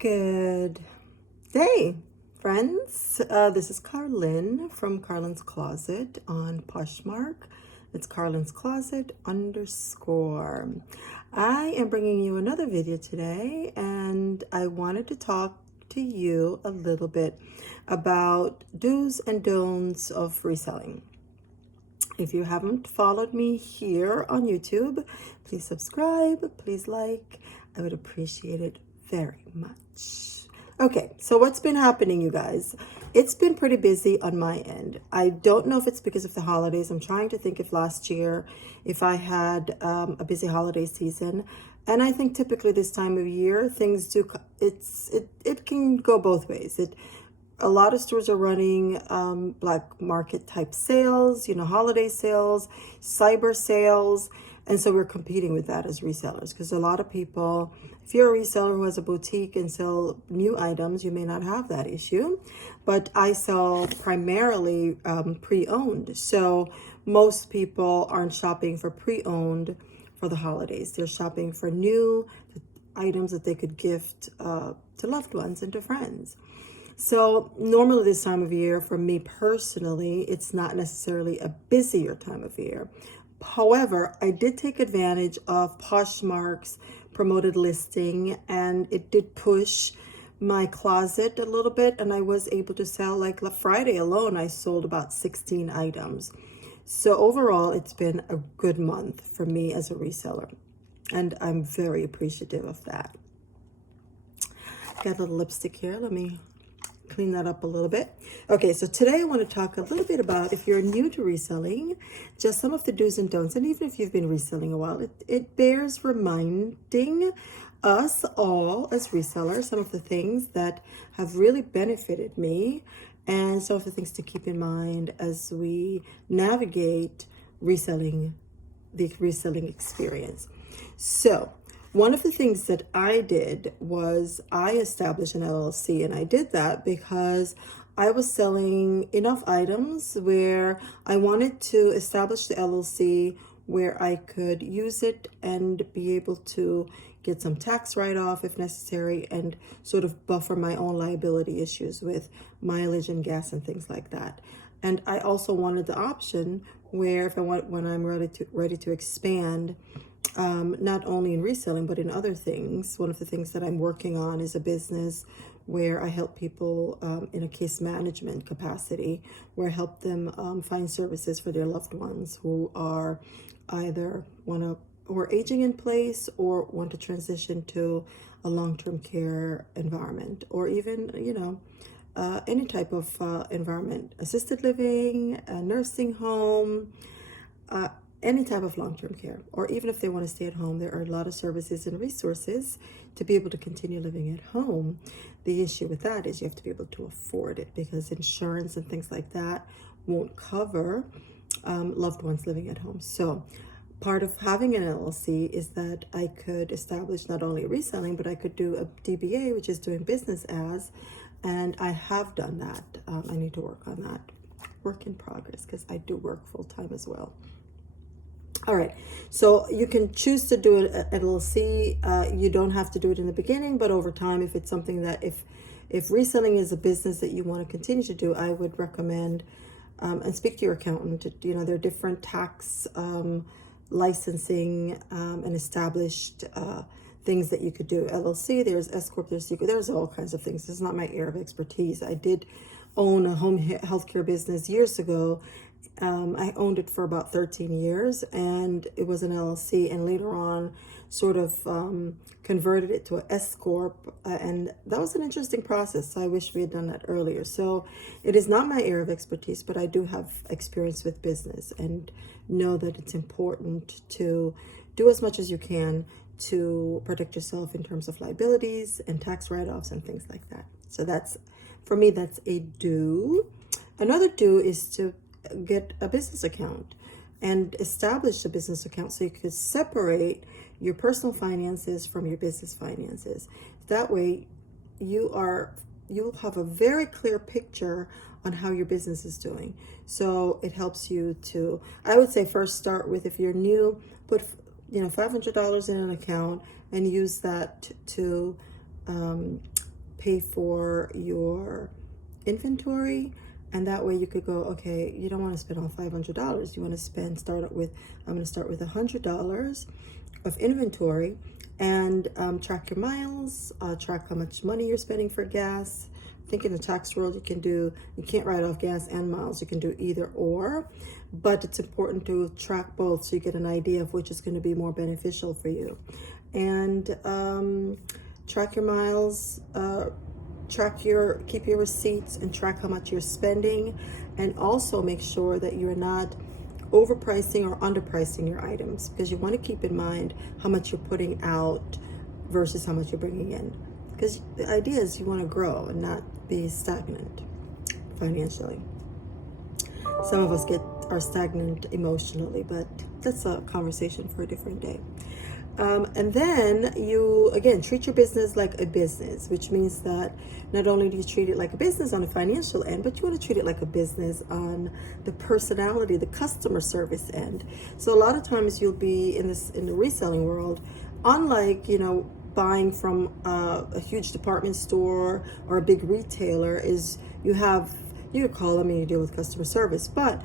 Good day, friends. This is Carlin from Carlin's Closet on Poshmark. It's Carlin's Closet _ I am bringing you another video today, and I wanted to talk to you a little bit about do's and don'ts of reselling. If you haven't followed me here on YouTube, please subscribe, please like. I would appreciate it very much. Okay, so what's been happening, you guys? It's been pretty busy on my end. I don't know if it's because of the holidays. I'm trying to think if last year, if I had a busy holiday season. And I think typically this time of year, things do, it can go both ways. A lot of stores are running black market type sales, holiday sales, cyber sales. And so we're competing with that as resellers, because a lot of people, if you're a reseller who has a boutique and sell new items, you may not have that issue. But I sell primarily pre-owned. So most people aren't shopping for pre-owned for the holidays. They're shopping for new items that they could gift to loved ones and to friends. So normally this time of year, for me personally, it's not necessarily a busier time of year. However, I did take advantage of Poshmark's promoted listing, and it did push my closet a little bit, and I was able to sell, like Friday alone, I sold about 16 items. So overall, it's been a good month for me as a reseller, and I'm very appreciative of that. Got a little lipstick here. Let me clean that up a little bit. Okay, so today I want to talk a little bit about, if you're new to reselling, just some of the do's and don'ts. And even if you've been reselling a while, it bears reminding us all as resellers some of the things that have really benefited me and some of the things to keep in mind as we navigate reselling, the reselling experience. So one of the things that I did was I established an LLC, and I did that because I was selling enough items where I wanted to establish the LLC where I could use it and be able to get some tax write-off if necessary, and sort of buffer my own liability issues with mileage and gas and things like that. And I also wanted the option where if I want, when I'm ready to expand, not only in reselling, but in other things. One of the things that I'm working on is a business where I help people in a case management capacity, where I help them find services for their loved ones who are either who are aging in place or want to transition to a long-term care environment, or even, any type of environment, assisted living, a nursing home, any type of long-term care, or even if they want to stay at home, there are a lot of services and resources to be able to continue living at home. The issue with that is you have to be able to afford it, because insurance and things like that won't cover loved ones living at home. So part of having an LLC is that I could establish not only reselling, but I could do a DBA, which is doing business as, and I have done that. I need to work on that. Work in progress, because I do work full-time as well. All right, so you can choose to do it at LLC. You don't have to do it in the beginning, but over time, if it's something that if reselling is a business that you want to continue to do, I would recommend and speak to your accountant. There are different tax licensing and established things that you could do. LLC, there's S Corp, there's all kinds of things. This is not my area of expertise. I did own a home healthcare business years ago. I owned it for about 13 years, and it was an LLC, and later on sort of converted it to an S Corp, and that was an interesting process. So I wish we had done that earlier. So it is not my area of expertise, but I do have experience with business and know that it's important to do as much as you can to protect yourself in terms of liabilities and tax write-offs and things like that. So that's, for me, that's a do. Another do is to get a business account and establish a business account so you could separate your personal finances from your business finances. That way you'll have a very clear picture on how your business is doing. So it helps you to, I would say, first start with, if you're new, put $500 in an account and use that to pay for your inventory. And that way you could go, okay, you don't want to spend all $500. You want to I'm going to start with $100 of inventory, and track your miles, track how much money you're spending for gas. I think in the tax world, you can't write off gas and miles. You can do either or, but it's important to track both so you get an idea of which is going to be more beneficial for you. And track your miles, keep your receipts and track how much you're spending, and also make sure that you're not overpricing or underpricing your items, because you want to keep in mind how much you're putting out versus how much you're bringing in, because the idea is you want to grow and not be stagnant financially. Some of us are stagnant emotionally, but that's a conversation for a different day. And then you, again, treat your business like a business, which means that not only do you treat it like a business on the financial end, but you want to treat it like a business on the personality, the customer service end. So a lot of times you'll be in the reselling world, unlike, buying from a huge department store or a big retailer, is you call them and you deal with customer service, but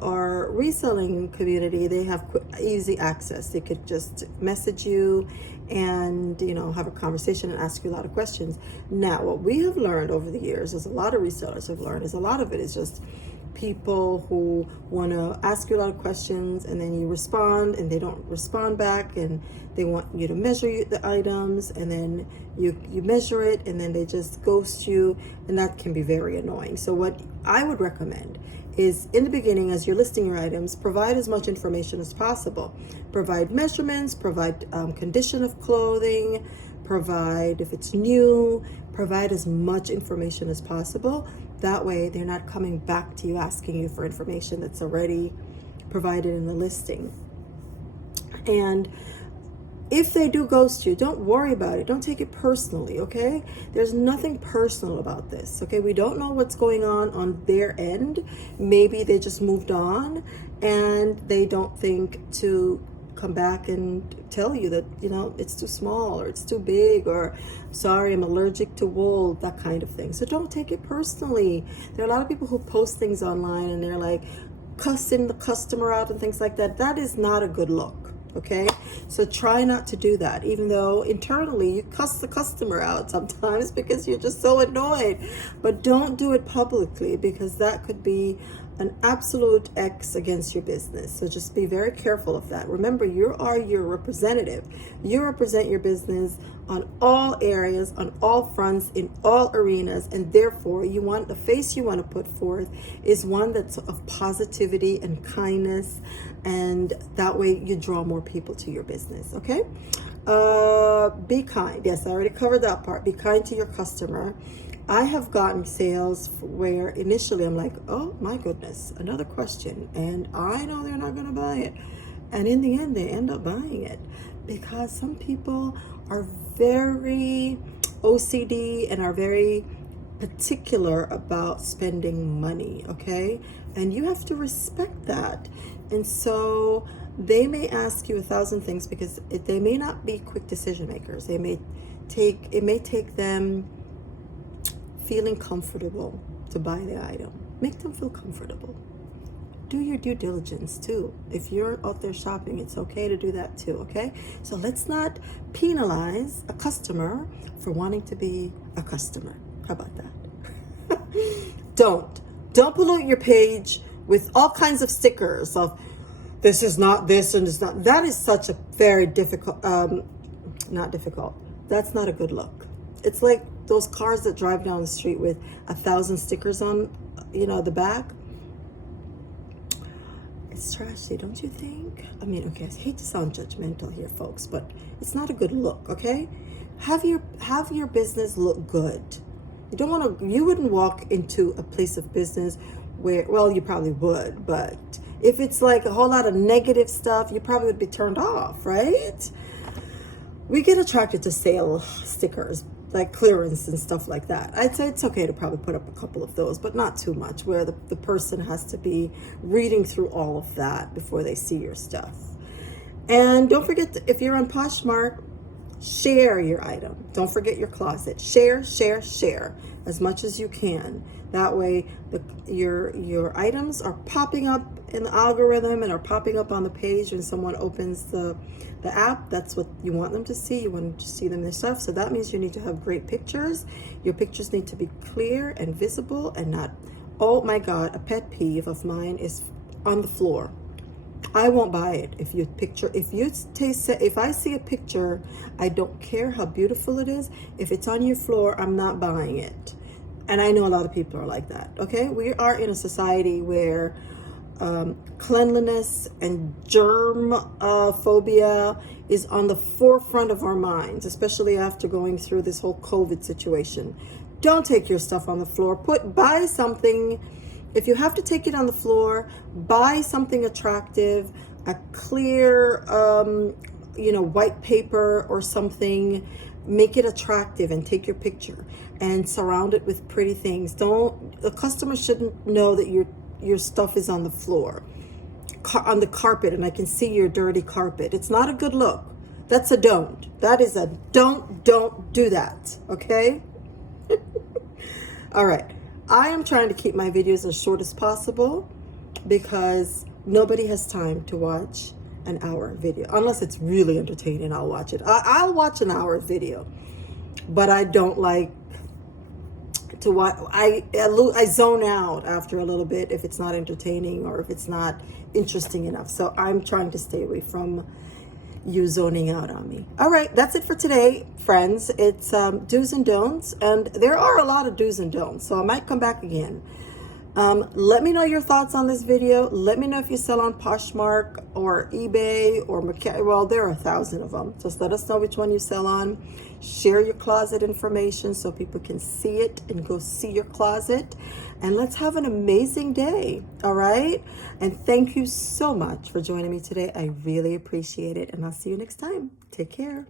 our reselling community, they have easy access. They could just message you and have a conversation and ask you a lot of questions. Now, what we have learned over the years, as a lot of resellers have learned, is a lot of it is just people who want to ask you a lot of questions, and then you respond and they don't respond back, and they want you to measure the items, and then you measure it, and then they just ghost you, and that can be very annoying. So what I would recommend is, in the beginning, as you're listing your items, provide as much information as possible. Provide measurements, provide condition of clothing, provide if it's new, provide as much information as possible. That way they're not coming back to you asking you for information that's already provided in the listing. And if they do ghost you, don't worry about it. Don't take it personally, okay? There's nothing personal about this, okay? We don't know what's going on their end. Maybe they just moved on and they don't think to come back and tell you that, it's too small or it's too big, or sorry, I'm allergic to wool, that kind of thing. So don't take it personally. There are a lot of people who post things online and they're like cussing the customer out and things like that. That is not a good look. Okay, so try not to do that, even though internally you cuss the customer out sometimes because you're just so annoyed. But don't do it publicly, because that could be an absolute X against your business. So just be very careful of that. Remember, you are your representative. You represent your business on all areas, on all fronts, in all arenas, and therefore the face you want to put forth is one that's of positivity and kindness, and that way you draw more people to your business. Okay, be kind. Yes, I already covered that part. Be kind to your customer. I have gotten sales where initially I'm like, oh my goodness, another question, and I know they're not going to buy it, and in the end they end up buying it, because some people are very OCD and are very particular about spending money, okay? And you have to respect that. And so they may ask you 1,000 things, because they may not be quick decision makers. It may take them feeling comfortable to buy the item. Make them feel comfortable. Do your due diligence too. If you're out there shopping, it's okay to do that too, okay? So let's not penalize a customer for wanting to be a customer. How about that? Don't pollute your page with all kinds of stickers of this is not this and it's not. That is such a very difficult, not difficult. That's not a good look. It's like those cars that drive down the street with 1,000 stickers on, the back. It's trashy, don't you think? I mean, okay, I hate to sound judgmental here, folks, but it's not a good look, okay? Have your business look good. You wouldn't walk into a place of business where, well, you probably would, but if it's like a whole lot of negative stuff, you probably would be turned off, right? We get attracted to sale stickers, like clearance and stuff like that. I'd say it's okay to probably put up a couple of those, but not too much, where the person has to be reading through all of that before they see your stuff. And don't forget, if you're on Poshmark, Share your item. Don't forget your closet. Share, share, share as much as you can. That way your items are popping up in the algorithm and are popping up on the page when someone opens the app. That's what you want them to see. You want them to see them themselves. So that means you need to have great pictures. Your pictures need to be clear and visible and not, oh my God, a pet peeve of mine is on the floor. I won't buy it if I see a picture, I don't care how beautiful it is. If it's on your floor, I'm not buying it. And I know a lot of people are like that. Okay, we are in a society where cleanliness and germ phobia is on the forefront of our minds, especially after going through this whole COVID situation. Don't take your stuff on the floor. Buy something. If you have to take it on the floor, buy something attractive, a clear, white paper or something. Make it attractive and take your picture and surround it with pretty things. The customer shouldn't know that your stuff is on the floor, on the carpet, and I can see your dirty carpet. It's not a good look. That's a don't. That is a don't do that. Okay? All right. I am trying to keep my videos as short as possible because nobody has time to watch an hour video. Unless it's really entertaining, I'll watch it. I'll watch an hour video, but I don't like to watch. I zone out after a little bit if it's not entertaining or if it's not interesting enough. So I'm trying to stay away from you zoning out on me. All right, that's it for today, friends. It's do's and don'ts, and there are a lot of do's and don'ts, so I might come back again. Let me know your thoughts on this video. Let me know if you sell on Poshmark or eBay or well, there are 1,000 of them. Just let us know which one you sell on. Share your closet information so people can see it and go see your closet. And let's have an amazing day, all right? And thank you so much for joining me today. I really appreciate it, and I'll see you next time. Take care.